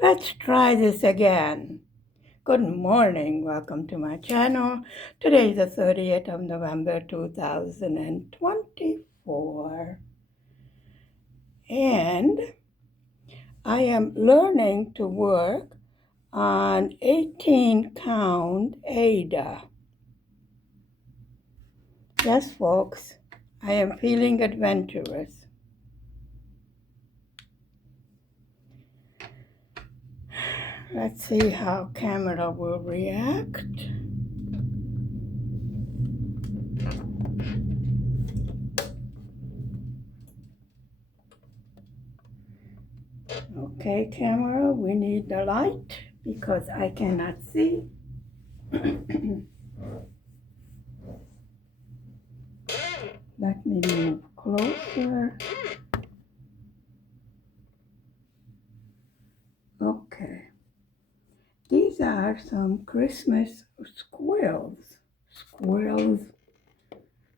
Let's try this again. Good morning. Welcome to my channel. Today is the 30th of November 2024. And I am learning to work on 18 count Ada. Yes, folks, I am feeling adventurous. Let's see how camera will react. Okay, camera, we need the light because I cannot see. Let me move closer. Okay. These are some Christmas squirrels. Squirrels.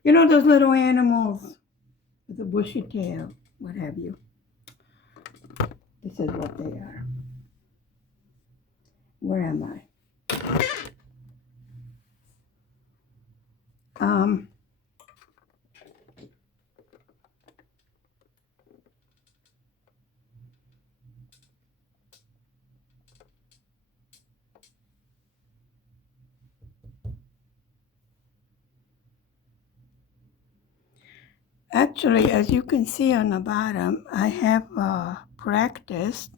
You know those little animals with a bushy tail, what have you. This is what they are. Where am I? Um, Actually, as you can see on the bottom, I have practiced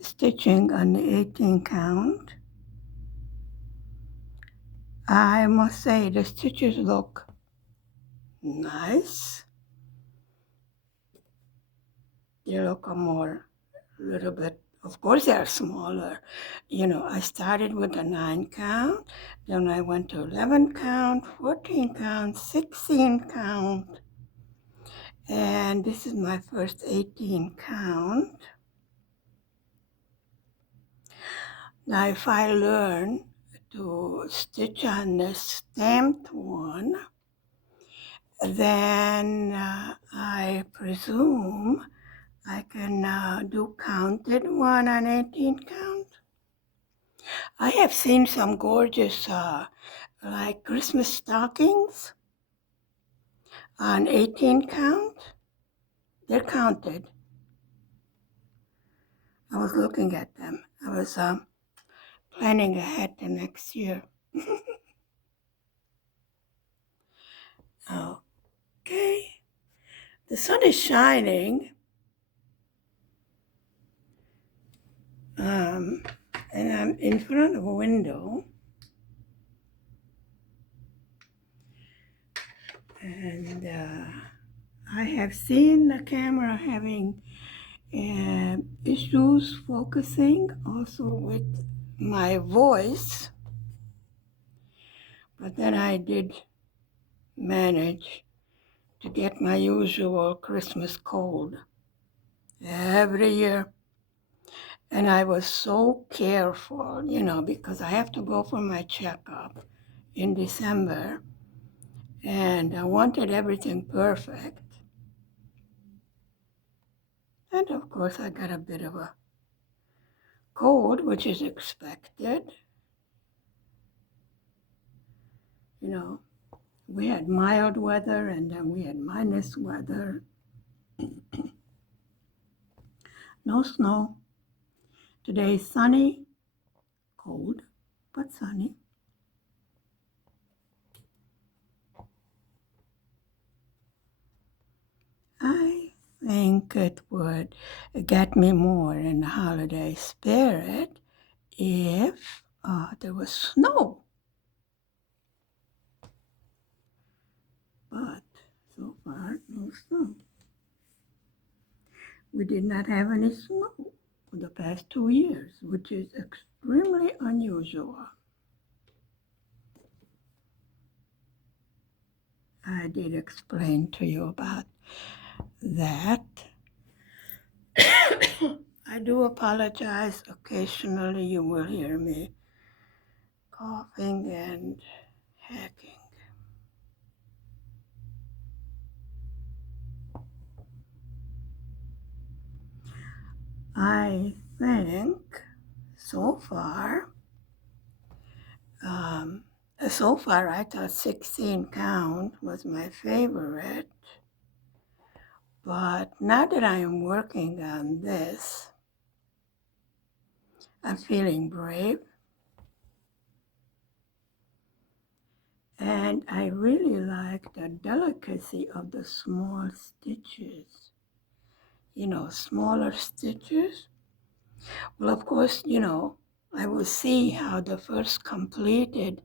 stitching on the 18 count. I must say the stitches look nice. They look a little bit, of course they are smaller. You know, I started with a 9 count, then I went to 11 count, 14 count, 16 count, and this is my first 18 count. Now if I learn to stitch on the stamped one, then I presume I can do counted one on 18 count. I have seen some gorgeous like Christmas stockings on 18 count. They're counted. I was looking at them. I was planning ahead to next year. Okay. The sun is shining. And I'm in front of a window. And I have seen the camera having issues focusing also with my voice. But then I did manage to get my usual Christmas cold every year. And I was so careful, you know, because I have to go for my checkup in December. And I wanted everything perfect. And of course, I got a bit of a cold, which is expected. You know, we had mild weather and then we had minus weather. No snow. Today is sunny, cold, but sunny. I think it would get me more in the holiday spirit if there was snow. But so far, no snow. We did not have any snow for the past 2 years, which is extremely unusual. I did explain to you about that. I do apologize. Occasionally you will hear me coughing and hacking. I think so far, um, so far I thought 16 count was my favorite, but now that I am working on this, I'm feeling brave, and I really like the delicacy of the small stitches. Smaller stitches. Well, of course, I will see how the first completed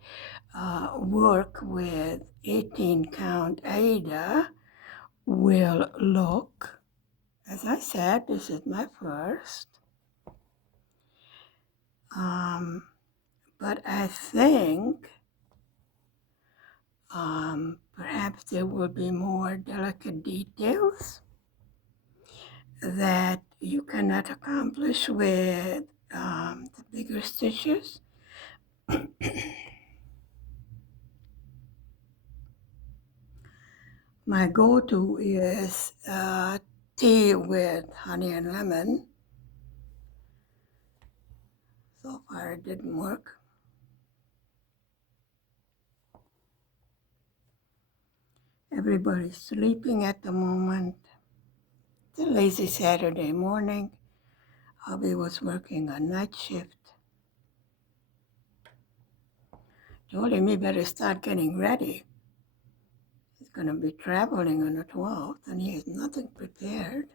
work with 18 count Ada will look. As I said, this is my first. But I think perhaps there will be more delicate details that you cannot accomplish with the bigger stitches. My go-to is tea with honey and lemon. So far it didn't work. Everybody's sleeping at the moment. It's a lazy Saturday morning. Hubby was working a night shift. Told him he better start getting ready. He's going to be traveling on the 12th and he has nothing prepared.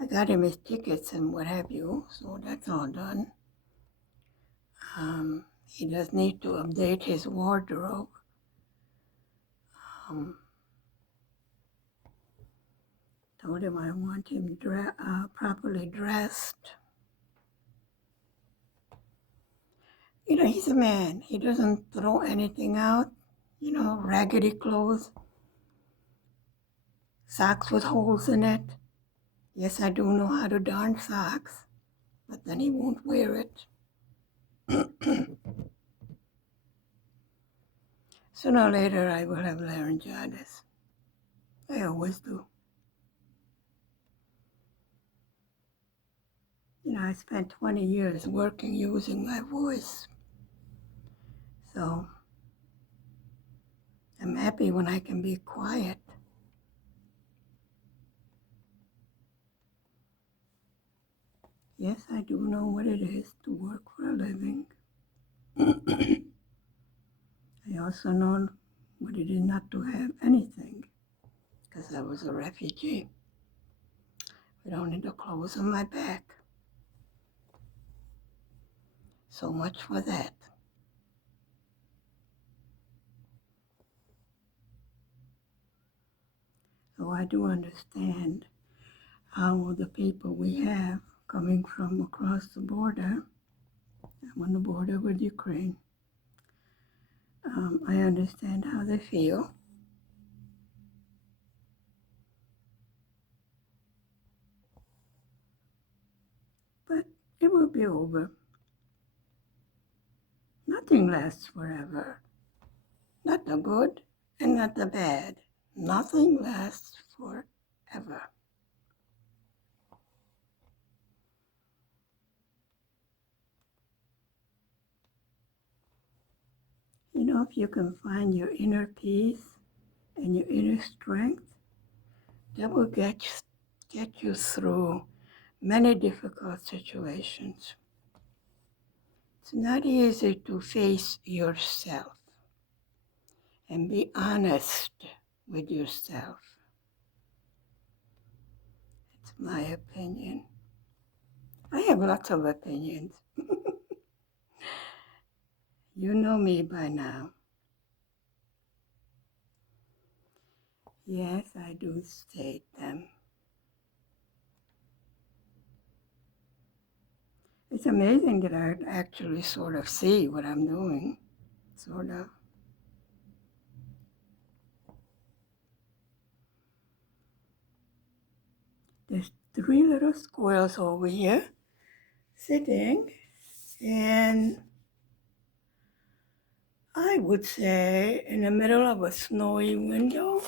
I got him his tickets and what have you, so that's all done. He does need to update his wardrobe. Told him I want him properly dressed. He's a man. He doesn't throw anything out. Raggedy clothes, socks with holes in it. Yes, I do know how to darn socks, but then he won't wear it. Sooner or later, I will have laryngitis. I always do. I spent 20 years working using my voice. So I'm happy when I can be quiet. Yes, I do know what it is to work for a living. I also know what it is not to have anything, because I was a refugee with only the clothes on my back. So much for that. So I do understand how the people we have coming from across the border, I'm on the border with Ukraine, I understand how they feel. But it will be over. Nothing lasts forever. Not the good and not the bad. Nothing lasts forever. If you can find your inner peace and your inner strength, that will get you through many difficult situations. It's not easy to face yourself and be honest with yourself. It's my opinion. I have lots of opinions. You know me by now. Yes, I do state them. It's amazing that I actually sort of see what I'm doing. Sort of. There's 3 little squirrels over here sitting, and I would say in the middle of a snowy window.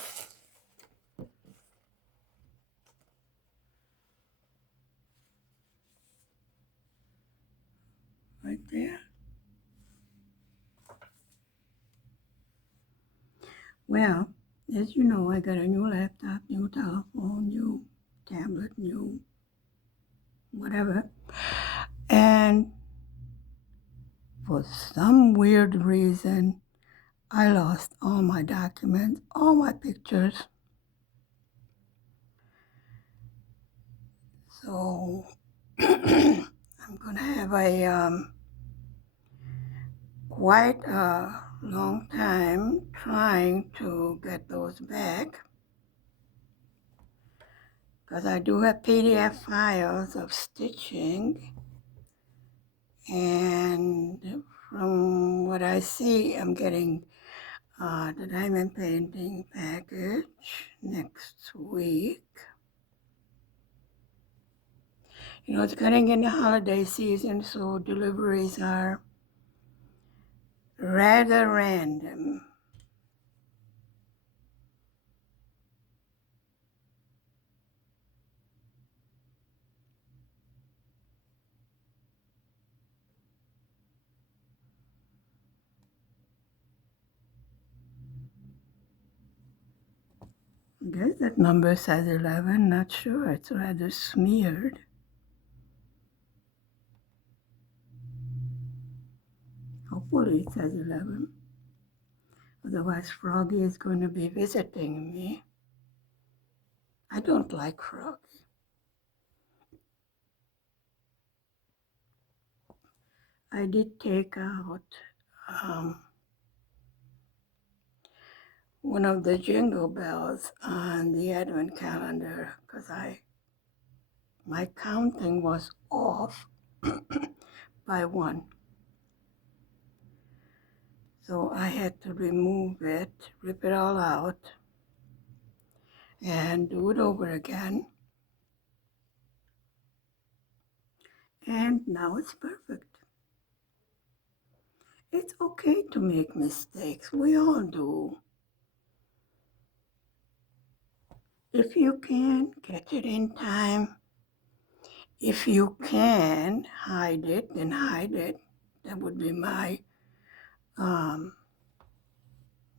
there. Well, as you know, I got a new laptop, new telephone, new tablet, new whatever. And for some weird reason, I lost all my documents, all my pictures. So I'm gonna have a quite a long time trying to get those back, because I do have PDF files of stitching, and from what I see, I'm getting the diamond painting package next week. You know, it's getting in the holiday season, so deliveries are rather random. I guess that number says 11, not sure, it's rather smeared. Hopefully it says 11. Otherwise, Froggy is going to be visiting me. I don't like Froggy. I did take out one of the jingle bells on the advent calendar because my counting was off by one. So I had to remove it, rip it all out, and do it over again. And now it's perfect. It's okay to make mistakes. We all do. If you can, catch it in time. If you can hide it, then hide it. That would be my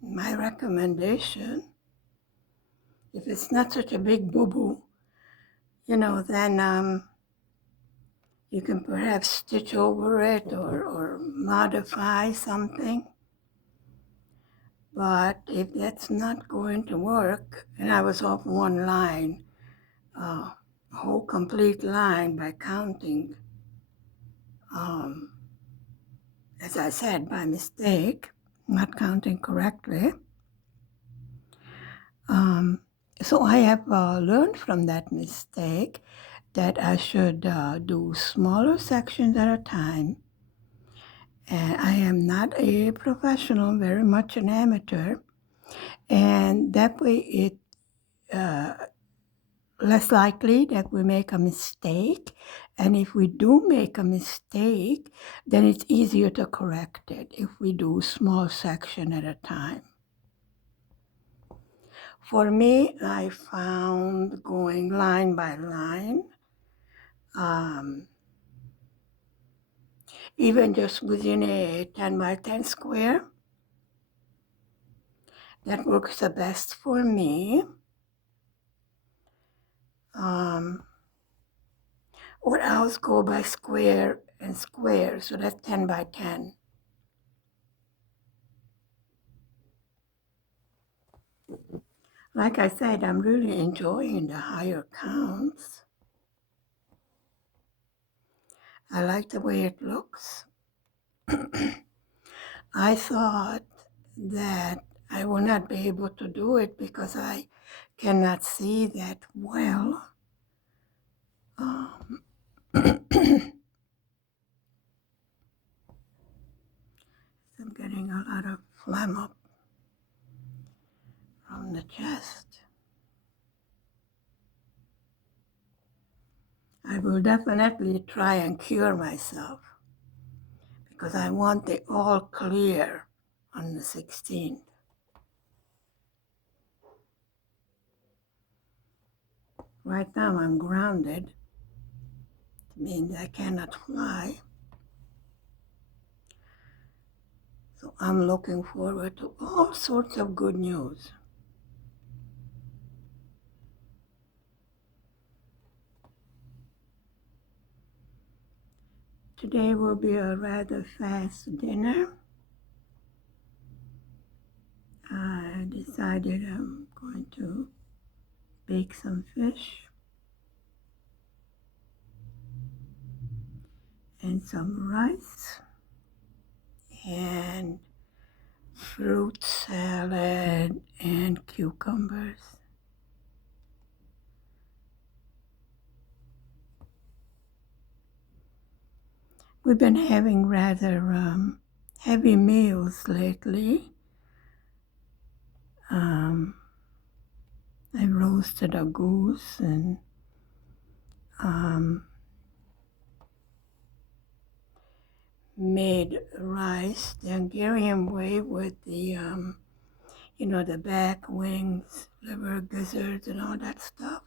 my recommendation. If it's not such a big boo-boo, you know, then you can perhaps stitch over it or modify something. But if that's not going to work, and I was off one line, a whole complete line by counting, as I said, by mistake, not counting correctly. So I have learned from that mistake that I should do smaller sections at a time. And I am not a professional, very much an amateur. And that way it less likely that we make a mistake. And if we do make a mistake, then it's easier to correct it if we do small section at a time. For me, I found going line by line, even just within a 10 by 10 square, that works the best for me. Or else go by square and square, so that's 10 by 10. Like I said, I'm really enjoying the higher counts. I like the way it looks. I thought that I will not be able to do it because I cannot see that well. I'm getting a lot of phlegm up from the chest. I will definitely try and cure myself because I want the all clear on the 16th. Right now I'm grounded. It means I cannot fly. So I'm looking forward to all sorts of good news. Today will be a rather fast dinner. I decided I'm going to bake some fish and some rice and fruit salad and cucumbers. We've been having rather heavy meals lately. I roasted a goose and made rice the Hungarian way with the, the back, wings, liver, gizzards, and all that stuff.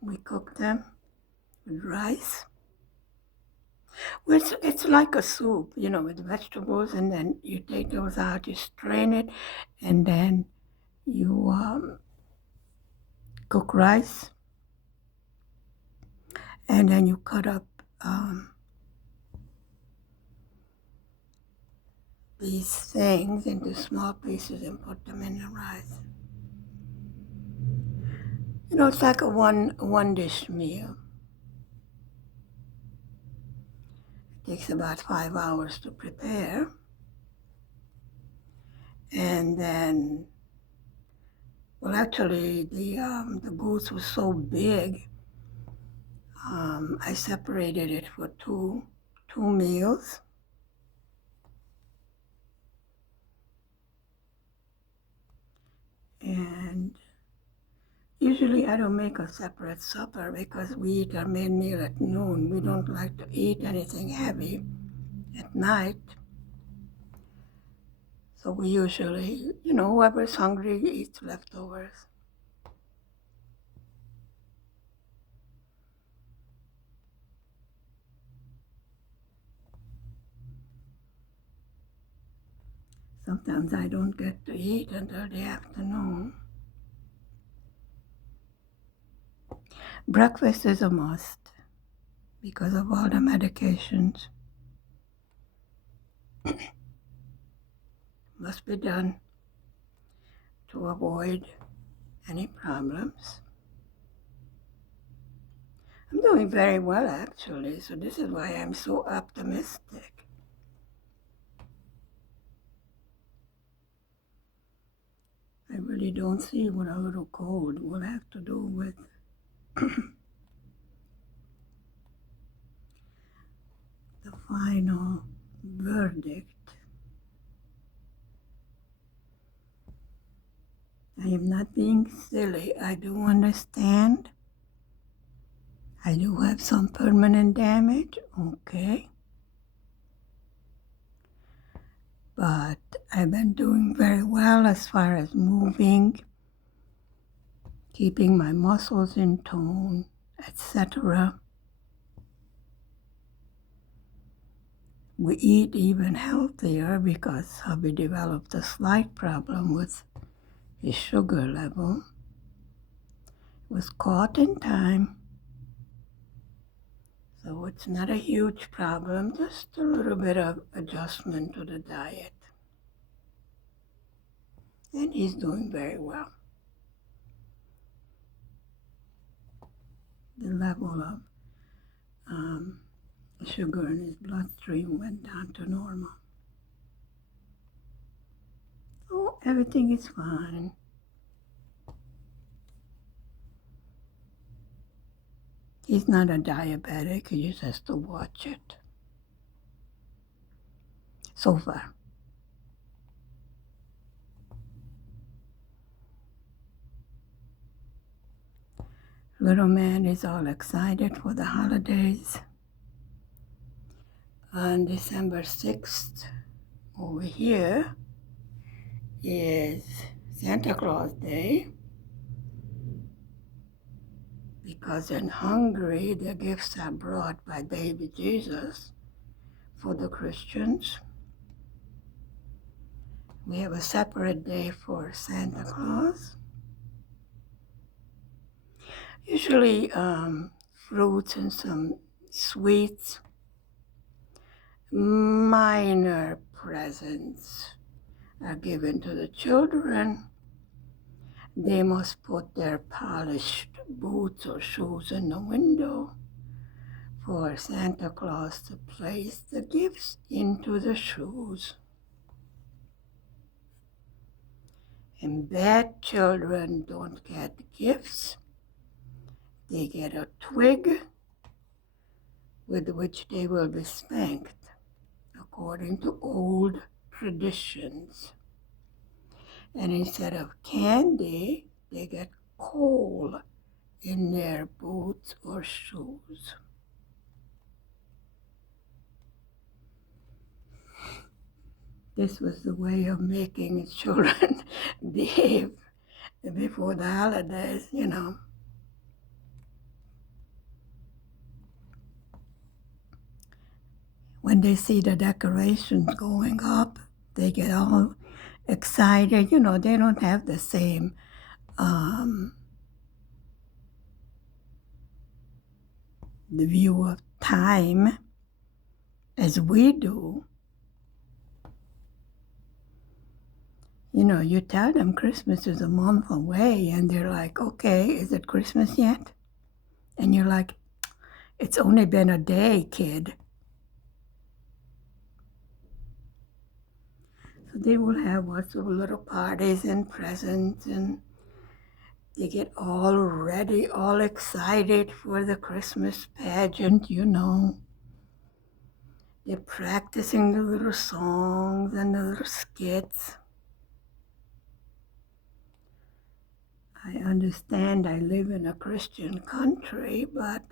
We cooked them with rice. Well, it's like a soup, with vegetables, and then you take those out, you strain it, and then you cook rice, and then you cut up these things into small pieces and put them in the rice. It's like a one dish meal. It takes about 5 hours to prepare. And then, well, actually, the goose was so big, I separated it for two meals. And usually I don't make a separate supper because we eat our main meal at noon. We don't like to eat anything heavy at night. So we usually, whoever's hungry eats leftovers. Sometimes I don't get to eat until the afternoon. Breakfast is a must because of all the medications. Must be done to avoid any problems. I'm doing very well, actually, so this is why I'm so optimistic. I really don't see what a little cold will have to do with the final verdict. I am not being silly. I do understand. I do have some permanent damage, okay. But I've been doing very well as far as moving, keeping my muscles in tone, etc. We eat even healthier because hubby developed a slight problem with his sugar level. It was caught in time, so it's not a huge problem, just a little bit of adjustment to the diet. And he's doing very well. The level of sugar in his bloodstream went down to normal. So everything is fine. He's not a diabetic, he just has to watch it. So far. Little man is all excited for the holidays. On December 6th, over here, is Santa Claus Day. Because in Hungary, the gifts are brought by baby Jesus for the Christians. We have a separate day for Santa Claus. Usually fruits and some sweets, minor presents are given to the children. They must put their polished boots or shoes in the window for Santa Claus to place the gifts into the shoes. And bad children don't get gifts. They get a twig with which they will be spanked according to old traditions. And instead of candy, they get coal in their boots or shoes. This was the way of making children behave before the holidays, you know. When they see the decorations going up, they get all excited. You know, they don't have the same the view of time as we do. You know, you tell them Christmas is a month away, and they're like, okay, is it Christmas yet? And you're like, it's only been a day, kid. So they will have lots of little parties and presents, and they get all ready, all excited for the Christmas pageant, you know. They're practicing the little songs and the little skits. I understand I live in a Christian country, but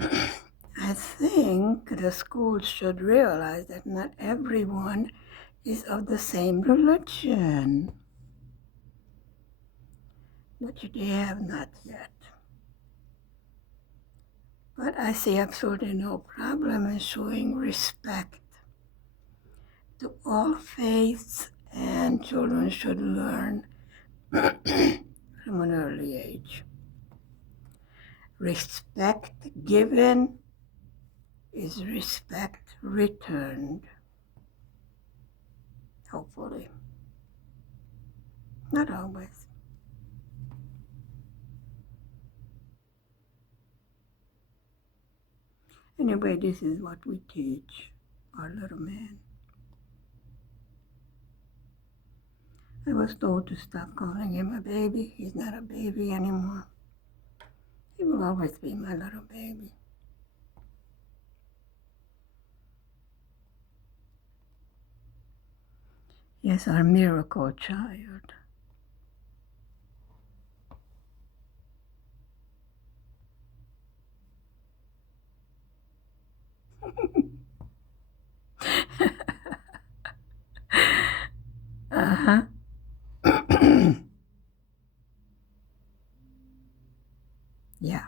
I think the schools should realize that not everyone is of the same religion, which they have not yet. But I see absolutely no problem in showing respect to all faiths, and children should learn from an early age. Respect given is respect returned, hopefully. Not always. Anyway, this is what we teach our little man. I was told to stop calling him a baby. He's not a baby anymore. He will always be my little baby. Yes, our miracle child. Uh-huh. Yeah.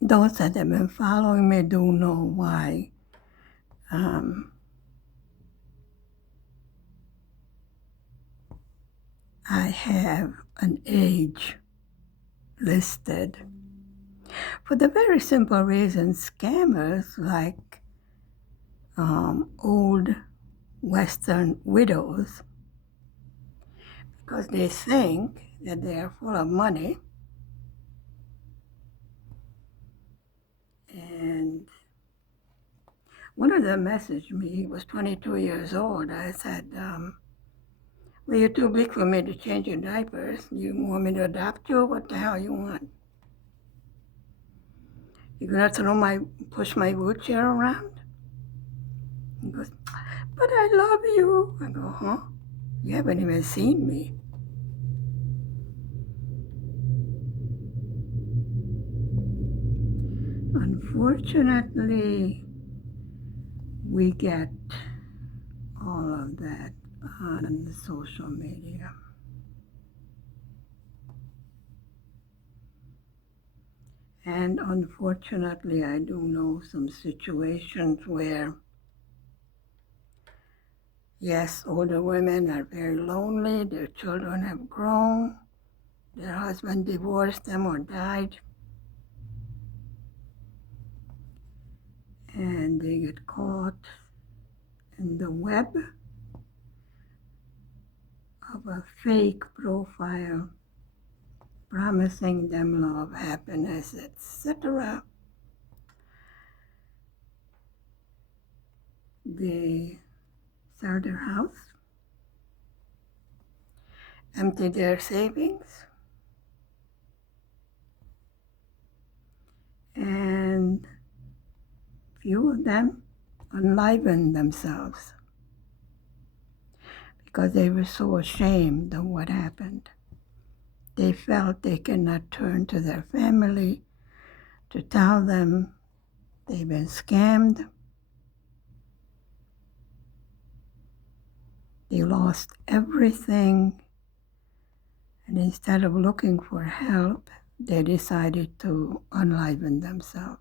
Those that have been following me do know why I have an age listed. For the very simple reason, scammers like old Western widows, because they think that they are full of money, and one of them messaged me. He was 22 years old. I said, well, you're too big for me to change your diapers. You want me to adopt you? What the hell you want? You're gonna push my wheelchair around? He goes, but I love you. I go, huh? You haven't even seen me. Unfortunately, we get all of that on social media. And unfortunately, I do know some situations where, yes, older women are very lonely, their children have grown, their husband divorced them or died, and they get caught in the web of a fake profile promising them love, happiness, etc. They sell their house, empty their savings, and few of them enliven themselves because they were so ashamed of what happened. They felt they cannot turn to their family to tell them they've been scammed. They lost everything, and instead of looking for help, they decided to enliven themselves.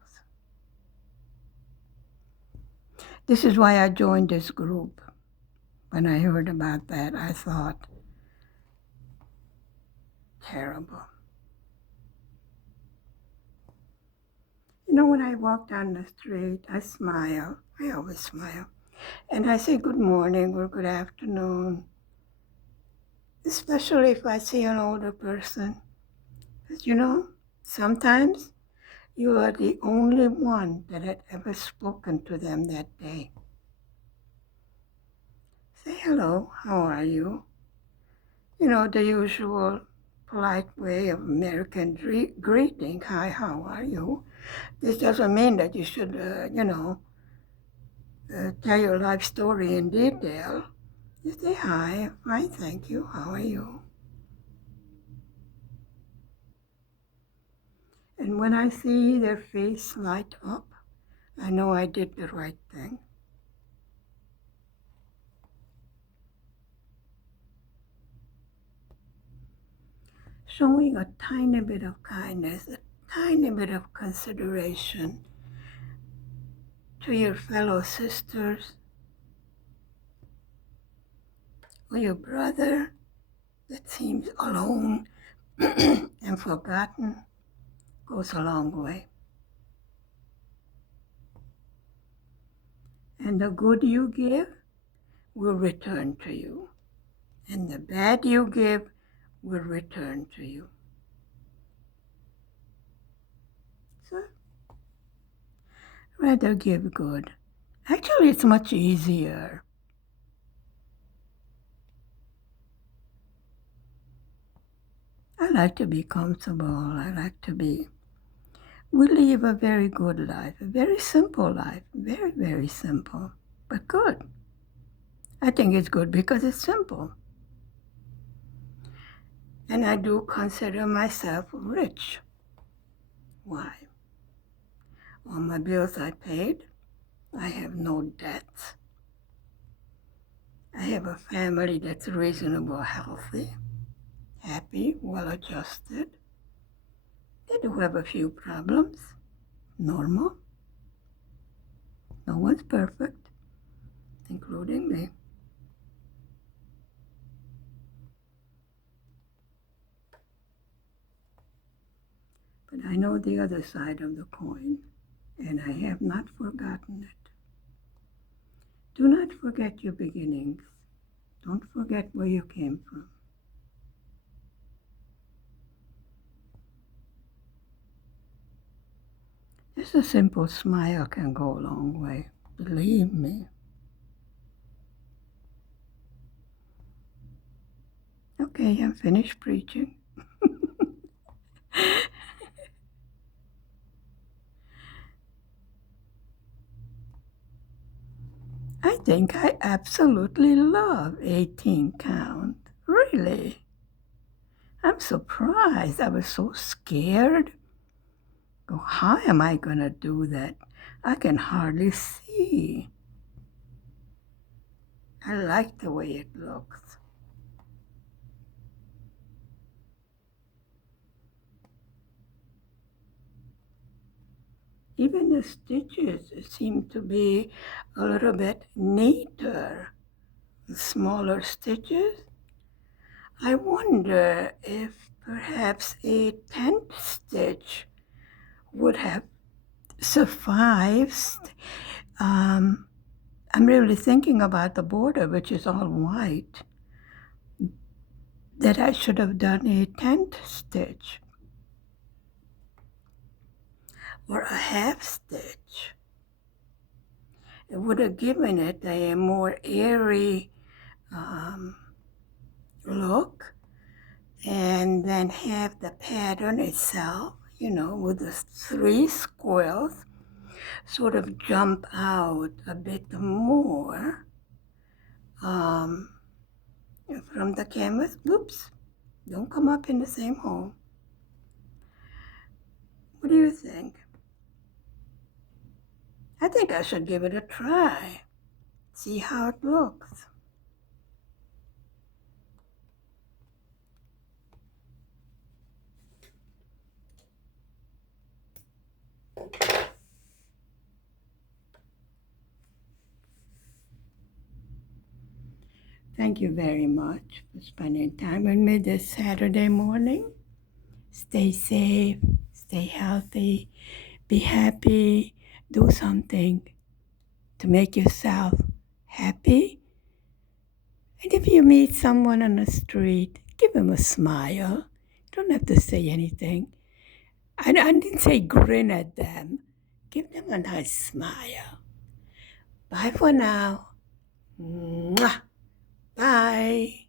This is why I joined this group. When I heard about that, I thought, terrible. You know, when I walk down the street, I smile. I always smile. And I say good morning or good afternoon, especially if I see an older person. Because, you know, sometimes you are the only one that had ever spoken to them that day. Say hello, how are you? You know, the usual polite way of American greeting. Hi, how are you? This doesn't mean that you should, tell your life story in detail. You say, hi, fine, thank you, how are you? And when I see their face light up, I know I did the right thing. Showing a tiny bit of kindness, a tiny bit of consideration to your fellow sisters or your brother that seems alone and forgotten goes a long way. And the good you give will return to you, and the bad you give will return to you. So, rather give good. Actually, it's much easier. I like to be comfortable. I like to be. We live a very good life, a very simple life, very, very simple, but good. I think it's good because it's simple. And I do consider myself rich. Why? All my bills I paid. I have no debts. I have a family that's reasonable, healthy, happy, well-adjusted. They do have a few problems. Normal. No one's perfect, including me. But I know the other side of the coin, and I have not forgotten it. Do not forget your beginnings. Don't forget where you came from. Just a simple smile can go a long way. Believe me. Okay, I'm finished preaching. I think I absolutely love 18 count. Really. I'm surprised. I was so scared. Oh, how am I going to do that? I can hardly see. I like the way it looks. Even the stitches seem to be a little bit neater. Smaller stitches. I wonder if perhaps a 10th stitch would have sufficed. I'm really thinking about the border, which is all white, that I should have done a 10th stitch or a half stitch. It would have given it a more airy look, and then have the pattern itself, with the 3 squirrels sort of jump out a bit more um, from the canvas. Oops, don't come up in the same hole. What do you think? I think I should give it a try, see how it looks. Thank you very much for spending time with me this Saturday morning. Stay safe, stay healthy, be happy, do something to make yourself happy. And if you meet someone on the street, give them a smile. You don't have to say anything. I didn't say grin at them. Give them a nice smile. Bye for now. Mwah. Bye.